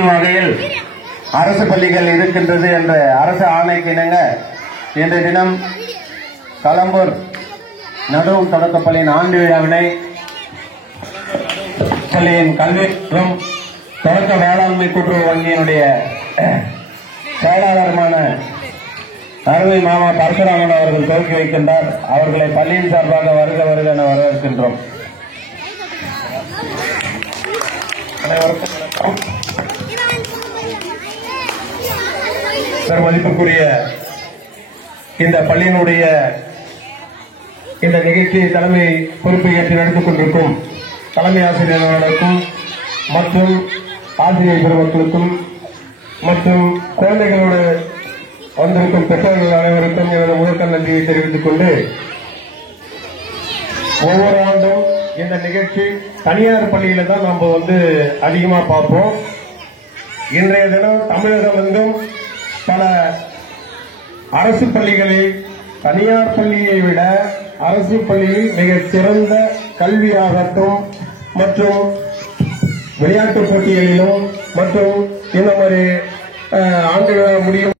வகையில் அரசு பள்ளிகள் இருக்கின்றது என்ற அரசு ஆணைக்கு இணங்க இன்றைய தினம் களம்பூர் நடுவும் தொடக்கப்பள்ளியின் ஆண்டு விழாவினை பள்ளியின் கல்வி மற்றும் தொடக்க வேளாண்மை கூட்டுறவு வங்கியினுடைய செயலாளருமான அருமை மாமா பரசுராமன் அவர்கள் துவக்கி வைக்கின்றார். அவர்களை பள்ளியின் சார்பாக வருக வருக என வரவேற்கின்றோம். மதிப்புக்குரிய இந்த பள்ளியினுடைய இந்த நிகழ்ச்சியை தலைமை பொறுப்பை ஏற்று நடத்திக் கொண்டிருக்கும் தலைமை ஆசிரியர்களுக்கும் மற்றும் ஆசிரியர் பெருமக்களுக்கும் மற்றும் குழந்தைகளோடு வந்திருக்கும் பெற்றோர்கள் அனைவருக்கும் எனது முதற்கண் நன்றியை தெரிவித்துக் கொண்டு, ஒவ்வொரு ஆண்டும் இந்த நிகழ்ச்சி தனியார் பள்ளியில தான் நம்ம அதிகமா பார்ப்போம். இன்றைய தினம் தமிழகம் எங்கும் பல அரசு பள்ளிகளில் தனியார் பள்ளியை விட அரசு பள்ளியில் மிக சிறந்த கல்வியாகட்டும் மற்றும் விளையாட்டு போட்டிகளிலும் மற்றும் இந்த மாதிரி ஆண்டு விழா முடியும்